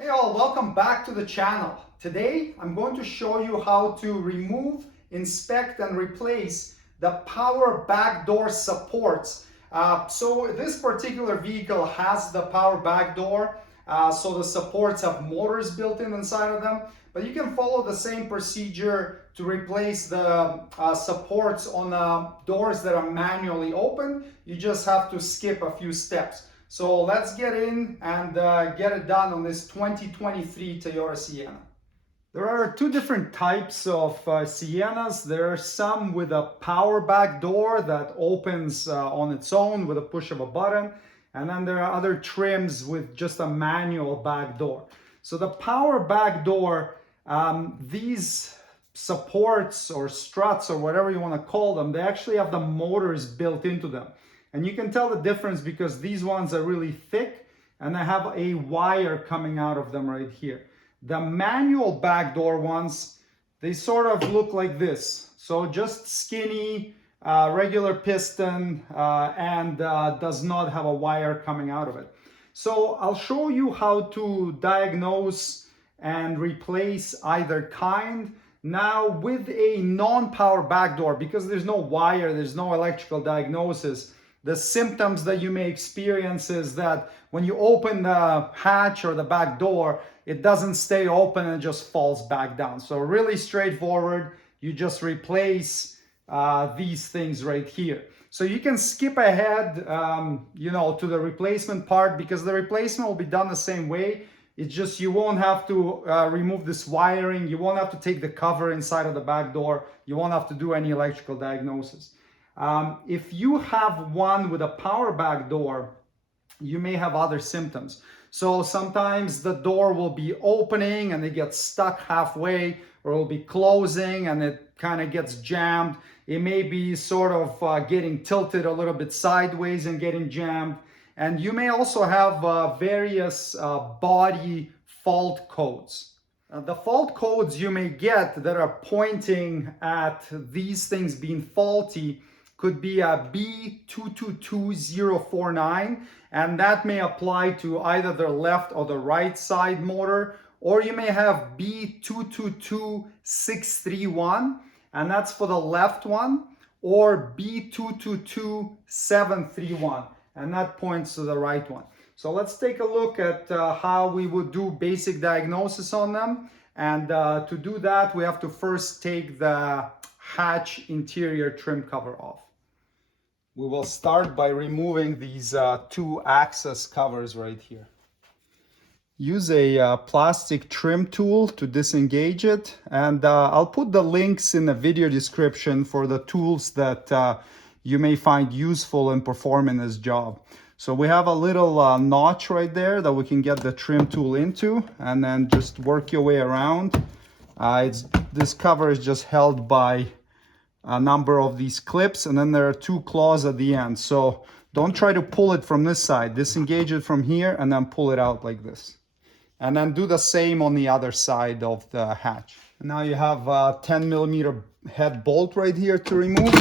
Hey all, welcome back to the channel. Today I'm going to show you how to remove, inspect and replace the power back door supports. So this particular vehicle has the power back door, so the supports have motors built in inside of them, but you can follow the same procedure to replace the supports on doors that are manually open. You just have to skip a few steps. So let's get in and get it done on this 2023 Toyota Sienna. There are two different types of Siennas. There are some with a power back door that opens on its own with a push of a button. And then there are other trims with just a manual back door. So the power back door, these supports or struts or whatever you want to call them, they actually have the motors built into them. And you can tell the difference because these ones are really thick and they have a wire coming out of them right here. The manual back door ones, they sort of look like this. So just skinny, regular piston and does not have a wire coming out of it. So I'll show you how to diagnose and replace either kind. Now with a non-power back door, because there's no wire, there's no electrical diagnosis, the symptoms that you may experience is that when you open the hatch or the back door, it doesn't stay open and it just falls back down. So really straightforward, you just replace these things right here. So you can skip ahead, to the replacement part because the replacement will be done the same way. It's just you won't have to remove this wiring. You won't have to take the cover inside of the back door. You won't have to do any electrical diagnosis. If you have one with a power back door, you may have other symptoms. So sometimes the door will be opening and it gets stuck halfway, or it will be closing and it kind of gets jammed. It may be sort of getting tilted a little bit sideways and getting jammed. And you may also have various body fault codes. The fault codes you may get that are pointing at these things being faulty could be a B222049, and that may apply to either the left or the right side motor, or you may have B222631, and that's for the left one, or B222731, and that points to the right one. So let's take a look at how we would do basic diagnosis on them. And to do that, we have to first take the hatch interior trim cover off. We will start by removing these two access covers right here. Use a plastic trim tool to disengage it, and I'll put the links in the video description for the tools that you may find useful in performing this job. So we have a little notch right there that we can get the trim tool into, and then just work your way around. This cover is just held by a number of these clips, and then there are two claws at the end. So don't try to pull it from this side. Disengage it from here and then pull it out like this. And then do the same on the other side of the hatch. And now you have a 10 millimeter head bolt right here to remove.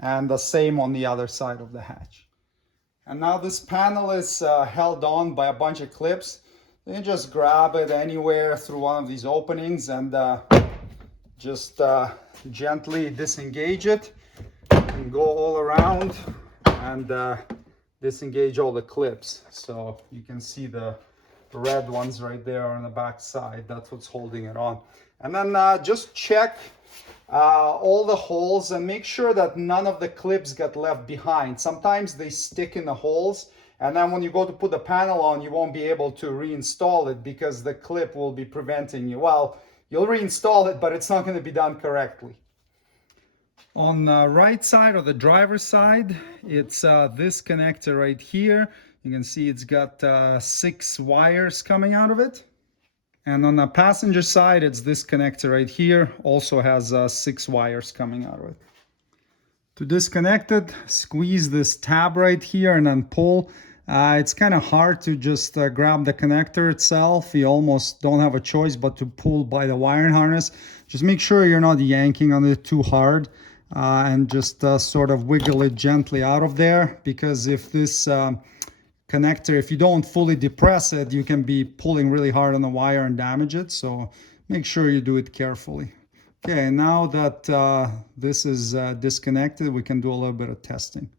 And the same on the other side of the hatch. And now this panel is held on by a bunch of clips. You just grab it anywhere through one of these openings and just gently disengage it and go all around and disengage all the clips. So you can see the red ones right there on the back side. That's what's holding it on. And then just check all the holes and make sure that none of the clips get left behind. Sometimes they stick in the holes, and then when you go to put the panel on, you won't be able to reinstall it because the clip will be preventing you. Well, you'll reinstall it, but it's not going to be done correctly. On the right side or the driver's side, it's this connector right here. You can see it's got 6 wires coming out of it. And on the passenger side, it's this connector right here. Also has 6 wires coming out of it. To disconnect it, squeeze this tab right here and then pull. It's kind of hard to just grab the connector itself. You almost don't have a choice but to pull by the wiring harness. Just make sure you're not yanking on it too hard and just sort of wiggle it gently out of there, because if this connector, if you don't fully depress it, you can be pulling really hard on the wire and damage it. So make sure you do it carefully. Okay, now that this is disconnected, we can do a little bit of testing.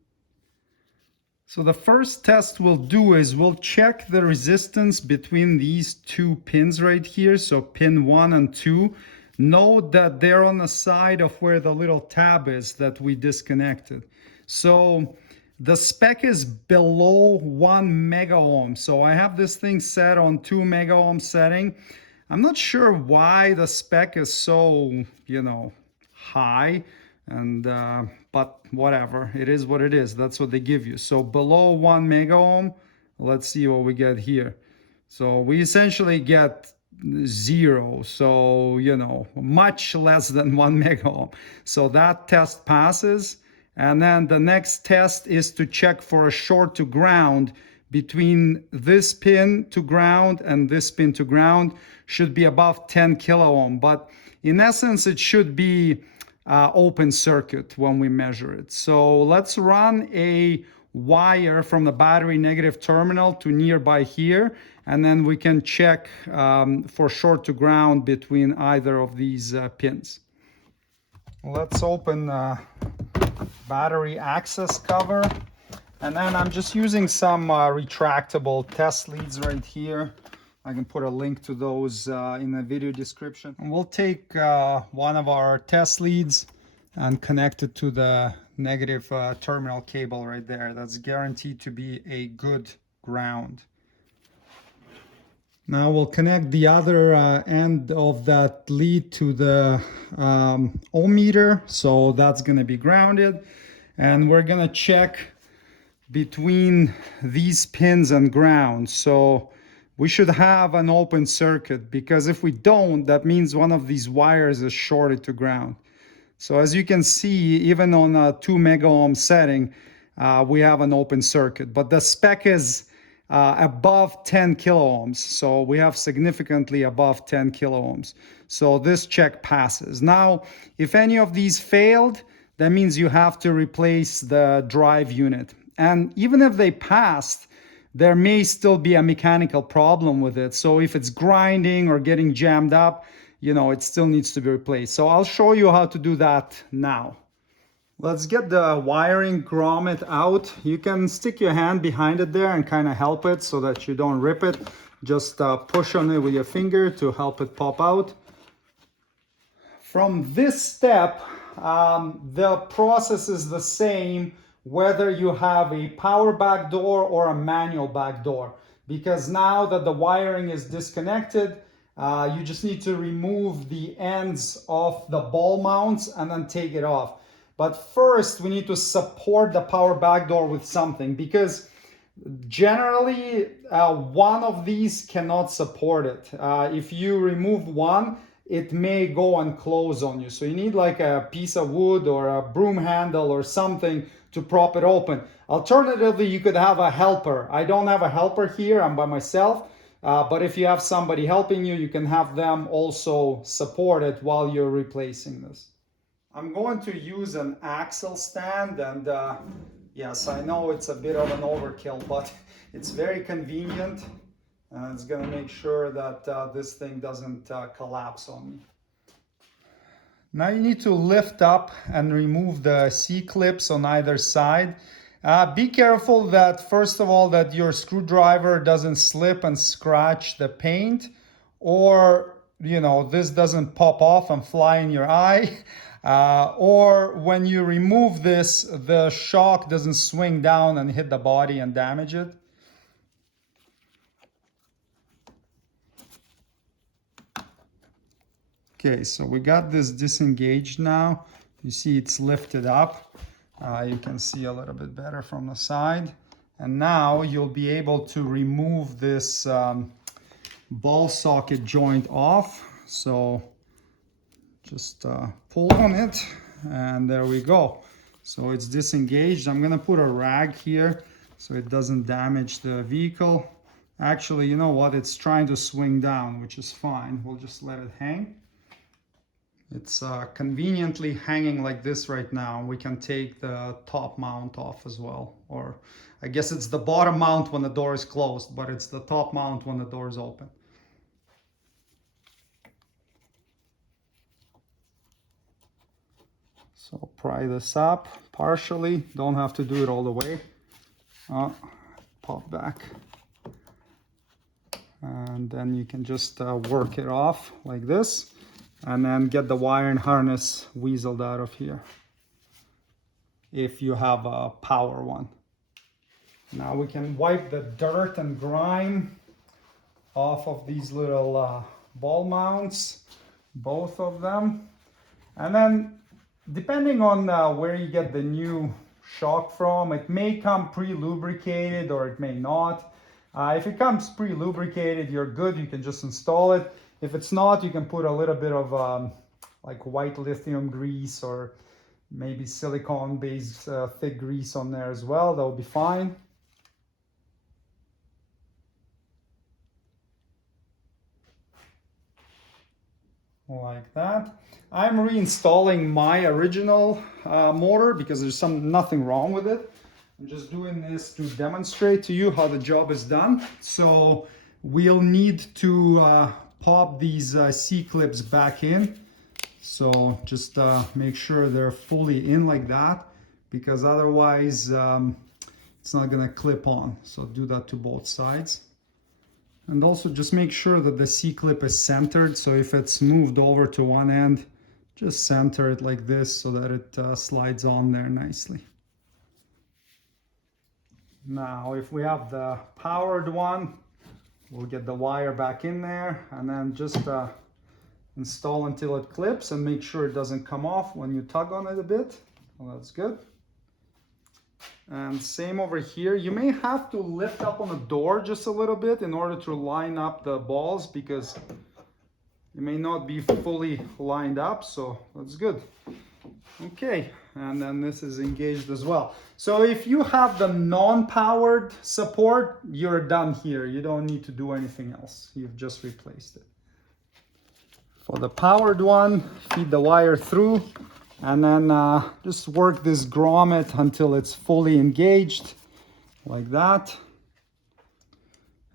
So the first test we'll do is we'll check the resistance between these two pins right here. So pin 1 and 2. Note that they're on the side of where the little tab is that we disconnected. So the spec is below 1 mega ohm. So I have this thing set on 2 mega ohm setting. I'm not sure why the spec is so, high, and but whatever, it is what it is. That's what they give you. So below 1 mega ohm, let's see what we get here. So we essentially get 0, so much less than 1 mega ohm. So that test passes. And then the next test is to check for a short to ground between this pin to ground and this pin to ground. Should be above 10 kilo ohm, but in essence it should be open circuit when we measure it. So let's run a wire from the battery negative terminal to nearby here, and then we can check for short to ground between either of these pins. Let's open battery access cover, and then I'm just using some retractable test leads right here. I can put a link to those in the video description. And we'll take one of our test leads and connect it to the negative terminal cable right there. That's guaranteed to be a good ground. Now we'll connect the other end of that lead to the ohm meter. So that's going to be grounded. And we're going to check between these pins and ground. So we should have an open circuit, because if we don't, that means one of these wires is shorted to ground. So as you can see, even on a 2 mega ohm setting, we have an open circuit, but the spec is above 10 kilo ohms. So we have significantly above 10 kilo ohms. So this check passes. Now, if any of these failed, that means you have to replace the drive unit. And even if they passed, there may still be a mechanical problem with it. So if it's grinding or getting jammed up, it still needs to be replaced. So I'll show you how to do that now. Let's get the wiring grommet out. You can stick your hand behind it there and kind of help it so that you don't rip it. Just push on it with your finger to help it pop out. From this step, the process is the same whether you have a power back door or a manual back door, because now that the wiring is disconnected, you just need to remove the ends of the ball mounts and then take it off. But first we need to support the power back door with something, because generally one of these cannot support it. If you remove one, it may go and close on you. So you need like a piece of wood or a broom handle or something to prop it open. Alternatively, you could have a helper. I don't have a helper here, I'm by myself. But if you have somebody helping you, you can have them also support it while you're replacing this. I'm going to use an axle stand, and yes, I know it's a bit of an overkill, but it's very convenient. And it's going to make sure that this thing doesn't collapse on me. Now you need to lift up and remove the C-clips on either side. Be careful that, first of all, that your screwdriver doesn't slip and scratch the paint, or this doesn't pop off and fly in your eye. Or when you remove this, the shock doesn't swing down and hit the body and damage it. Okay, so we got this disengaged now. You see it's lifted up. You can see a little bit better from the side. And now you'll be able to remove this ball socket joint off. So just pull on it, and there we go. So it's disengaged. I'm gonna put a rag here so it doesn't damage the vehicle. Actually, you know what? It's trying to swing down, which is fine. We'll just let it hang. It's conveniently hanging like this right now. We can take the top mount off as well, or I guess it's the bottom mount when the door is closed, but it's the top mount when the door is open. So pry this up partially, don't have to do it all the way. Pop back. And then you can just work it off like this, and then get the wire and harness weaseled out of here, if you have a power one. Now we can wipe the dirt and grime off of these little ball mounts, both of them. And then depending on where you get the new shock from, it may come pre-lubricated or it may not. If it comes pre-lubricated, you're good, you can just install it. If it's not, you can put a little bit of like white lithium grease or maybe silicone-based thick grease on there as well. That will be fine. Like that. I'm reinstalling my original motor because there's nothing wrong with it. I'm just doing this to demonstrate to you how the job is done. So we'll need to pop these C-clips back in. So just make sure they're fully in like that, because otherwise it's not gonna clip on. So do that to both sides. And also just make sure that the C-clip is centered. So if it's moved over to one end, just center it like this so that it slides on there nicely. Now, if we have the powered one, we'll get the wire back in there and then just install until it clips, and make sure it doesn't come off when you tug on it a bit. Well, that's good. And same over here. You may have to lift up on the door just a little bit in order to line up the balls, because it may not be fully lined up, so that's good. Okay, and then this is engaged as well. So if you have the non-powered support, you're done here. You don't need to do anything else. You've just replaced it. For the powered one, feed the wire through, and then just work this grommet until it's fully engaged, like that.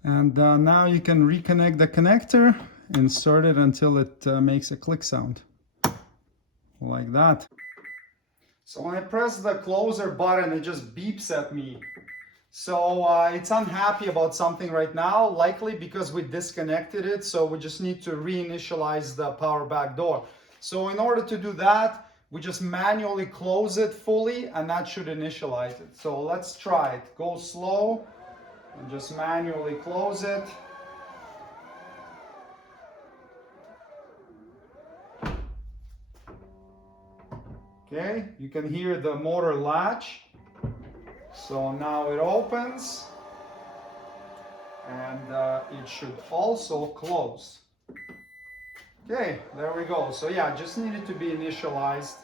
And now you can reconnect the connector, insert it until it makes a click sound, like that. So when I press the closer button, it just beeps at me. So it's unhappy about something right now, likely because we disconnected it. So we just need to reinitialize the power back door. So in order to do that, we just manually close it fully, and that should initialize it. So let's try it. Go slow and just manually close it. Okay, you can hear the motor latch. So now it opens, and it should also close. Okay, there we go. So yeah, just needed to be initialized.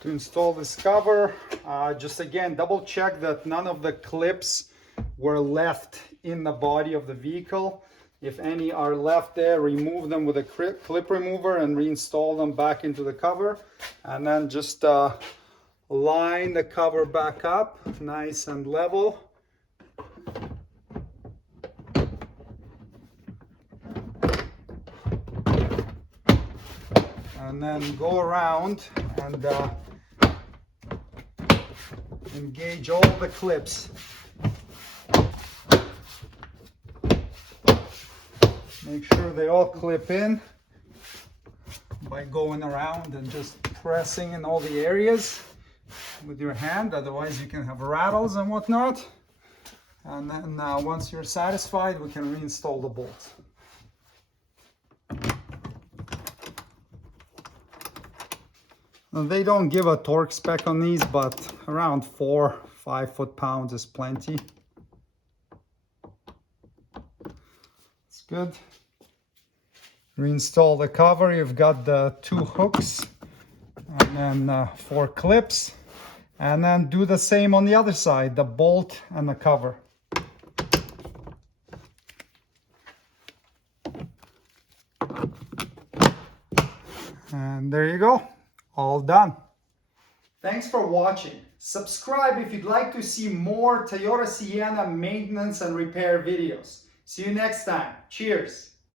To install this cover, just again double check that none of the clips were left in the body of the vehicle. If any are left there, remove them with a clip remover and reinstall them back into the cover. And then just line the cover back up nice and level. And then go around and engage all the clips. Make sure they all clip in by going around and just pressing in all the areas with your hand, otherwise you can have rattles and whatnot. And then once you're satisfied, we can reinstall the bolt. They don't give a torque spec on these, but around 4-5 foot-pounds is plenty. It's good. Reinstall the cover. You've got the 2 hooks and then 4 clips. And then do the same on the other side, the bolt and the cover. And there you go. All done. Thanks for watching. Subscribe if you'd like to see more Toyota Sienna maintenance and repair videos. See you next time. Cheers.